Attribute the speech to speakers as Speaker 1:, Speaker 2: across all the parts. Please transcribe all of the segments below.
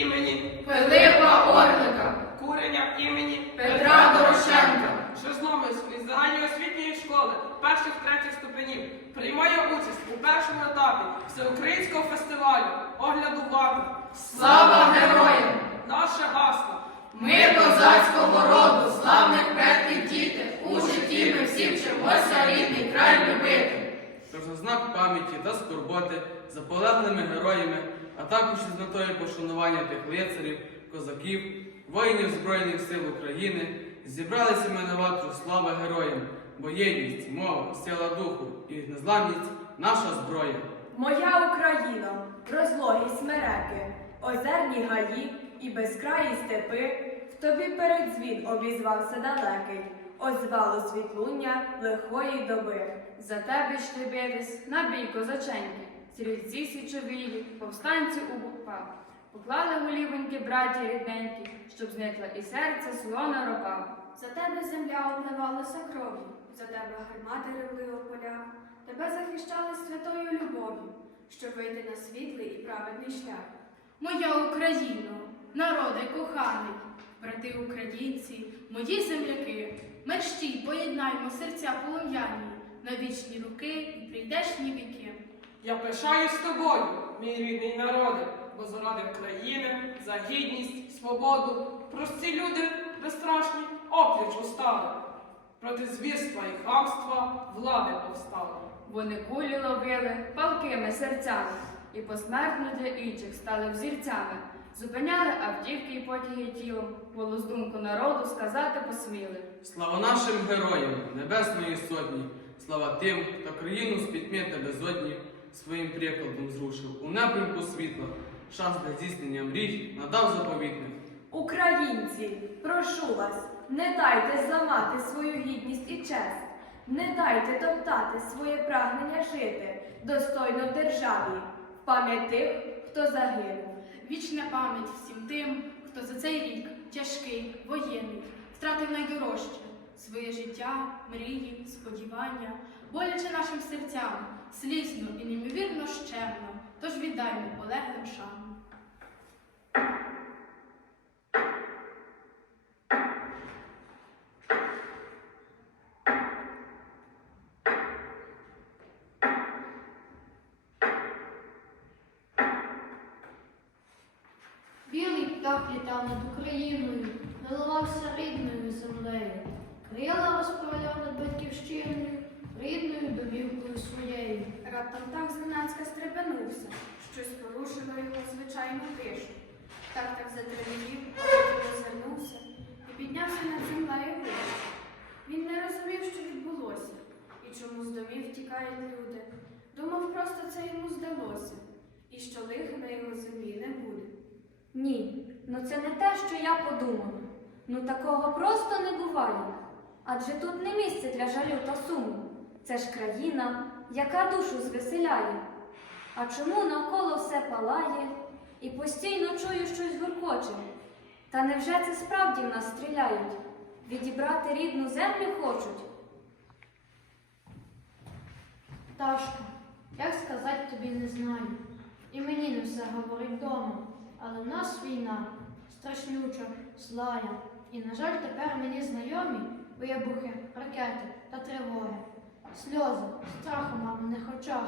Speaker 1: імені
Speaker 2: Пилипа Орлика,
Speaker 1: Куреня імені
Speaker 2: Петра Дорошенка.
Speaker 1: Житомирської загальноосвітньої школи перших третіх ступенів приймає участь у першому етапі всеукраїнського фестивалю огляду влади.
Speaker 2: Слава героям!
Speaker 1: Наше гасло!
Speaker 2: Ми козацького роду, славних предків діти, у житті ми всі вчимося рідний край любити.
Speaker 3: Тож на знак пам'яті та скорботи за полеглими героями, також із метою пошанування тих лицарів, козаків, воїнів Збройних сил України, зібралися ми на ватру слава героям, бо єдність, мова, сила духу і незламність наша зброя.
Speaker 4: Моя Україна, розлогі смереки, озерні гаї і безкраї степи, в тобі передзвін обізвався далекий, озвало світлуння лихої доби.
Speaker 5: За тебе йшли битись на бій козаченьки, стрільці січовілі, повстанці у букпах. Поклали голівоньки браті рідненькі, щоб зникла і серце солона ропа.
Speaker 6: За тебе земля обливалася кров'ю, за тебе гармати ревли у полях, тебе захищали святою любов'ю, щоб вийти на світлий і праведний шлях.
Speaker 7: Моя Україно, народи коханий, брати українці, мої земляки, мерщій поєднаймо серця полум'яні на вічні руки і прийдешні віки.
Speaker 1: Я пишаюсь тобою, мій рідний народе, бо заради країни, за гідність, свободу, прості люди безстрашні опліч устали. Проти звірства і хамства влади повстали.
Speaker 5: Вони кулі ловили палкими серцями, і посмертно для інших стали взірцями. Зупиняли автівки і потяги тілом, голос думку народу сказати посміли.
Speaker 3: Слава нашим героям Небесної Сотні, слава тим, хто країну з пітьми та безодні своїм прикладом зрушив у напрямку світла, шанс для здійснення мрій надав заповітним.
Speaker 4: Українці, прошу вас, не дайте зламати свою гідність і честь, не дайте топтати своє прагнення жити достойно в державі, в пам'ять тих, хто загинув.
Speaker 7: Вічна пам'ять всім тим, хто за цей рік тяжкий, воєнний, втратив найдорожче своє життя, мрії, сподівання, боляче нашим серцям, слізно і неймовірно щемно, тож віддаймо полеглим шану.
Speaker 8: Білий птах літав над Україною, милувався рідною землею, крила розправляв над батьківщиною, рідною домівкою своєю.
Speaker 6: Раптом так зненацька стрепенувся, щось порушило його звичайну тишу. Так так затремтів, потім розвернувся і піднявся над землею вище. Він не розумів, що відбулося, і чому з домів тікають люди. Думав, просто це йому здалося, і що лиха на його землі не буде.
Speaker 9: Ні, ну це не те, що я подумала. Ну такого просто не буває. Адже тут не місце для жалю та суму. Це ж країна, яка душу звеселяє. А чому навколо все палає і постійно чую щось гуркоче? Та невже це справді в нас стріляють? Відібрати рідну землю хочуть?
Speaker 8: Пташко, як сказати тобі не знаю. І мені не все говорить дома. Але в нас війна страшнюча, злая. І, на жаль, тепер мені знайомі вибухи, ракети та тривоги. Сльози, страх у маминих очах.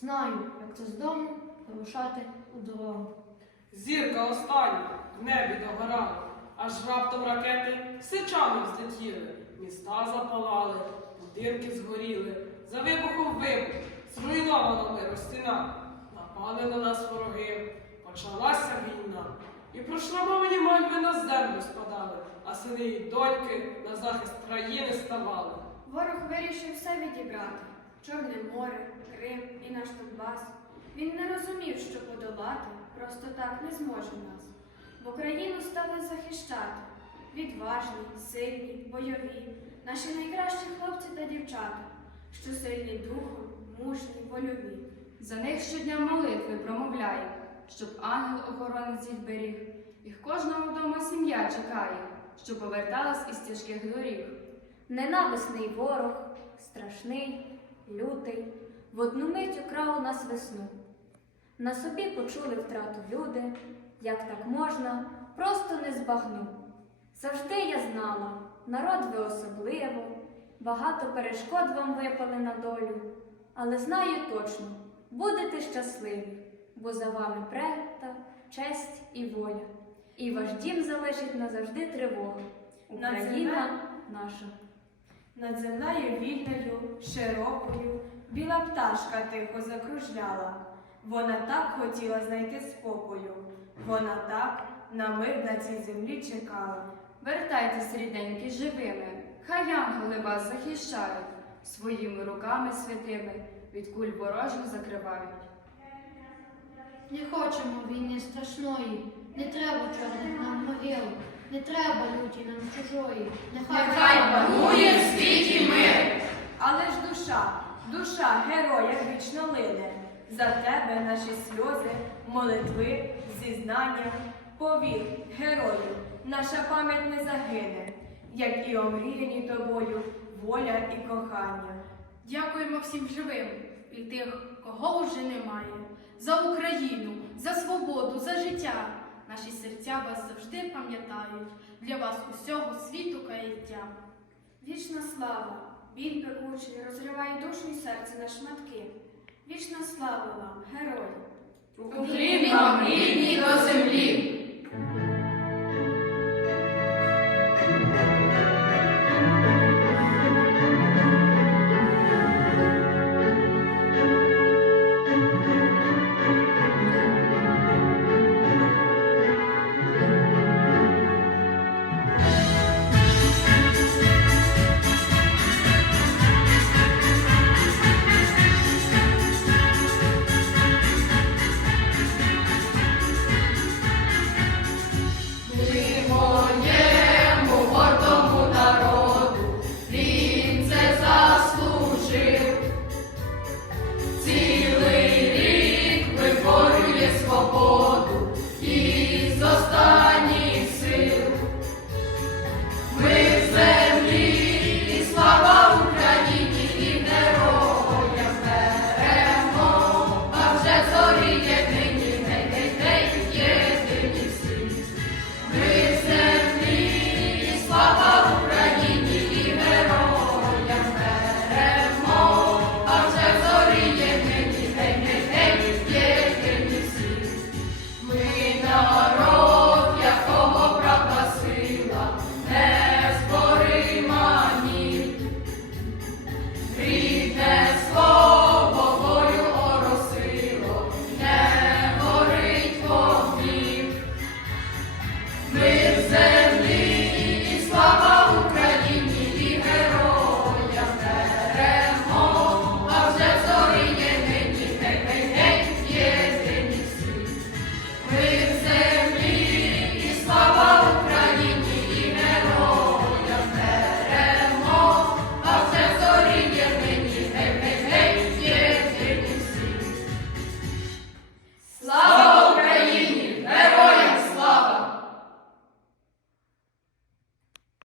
Speaker 8: Знаю, як це з дому вирушати у дорогу.
Speaker 1: Зірка остання в небі догорала, аж раптом ракети сичами взлетіли, міста запалали, будинки згоріли, за вибухом вибух, зруйнована миру стіна. Напали на нас вороги, почалася війна. І пройшла мамині мальви на землю спадали, а сини і доньки на захист країни ставали.
Speaker 6: Ворог вирішив все відібрати Чорне море, Крим і наш Донбас. Він не розумів, що подолати просто так не зможе нас. Бо країну стали захищати відважні, сильні, бойові, наші найкращі хлопці та дівчата, що сильні духом, мужні, вольові.
Speaker 5: За них щодня молитви промовляє, щоб ангел-охоронець їх беріг. Їх кожного вдома сім'я чекає, що поверталась із тяжких доріг.
Speaker 9: Ненависний ворог, страшний, лютий, в одну мить украв у нас весну. На собі почули втрату люди, як так можна, просто не збагну. Завжди я знала, народ ви особливо, багато перешкод вам випали на долю, але знаю точно, будете щасливі, бо за вами прета, честь і воля. І ваш дім залишить назавжди тривога. Україна наша.
Speaker 4: Над землею вільною, широкою, біла пташка тихо закружляла. Вона так хотіла знайти спокою, вона так на мир на цій землі чекала.
Speaker 5: Вертайтесь, рідненькі, живими, хай янголи вас захищають, своїми руками святими від куль ворожих закривають.
Speaker 8: Не хочемо війни страшної, не треба чорних нам могил, не треба люті нам чужої.
Speaker 2: Нехай панує в світі мир.
Speaker 4: Але ж душа, душа героя вічно лине. За тебе наші сльози, молитви, зізнання. Повір, герою, наша пам'ять не загине, як і омріяні тобою воля і кохання.
Speaker 7: Дякуємо всім живим і тих, кого вже немає. За Україну, за свободу, за життя. Наші серця вас завжди пам'ятають. Для вас усього світу каяття.
Speaker 6: Вічна слава, біль пекучий розриває душу і серце на шматки. Вічна слава вам, герої!
Speaker 2: Україна, рідні до землі.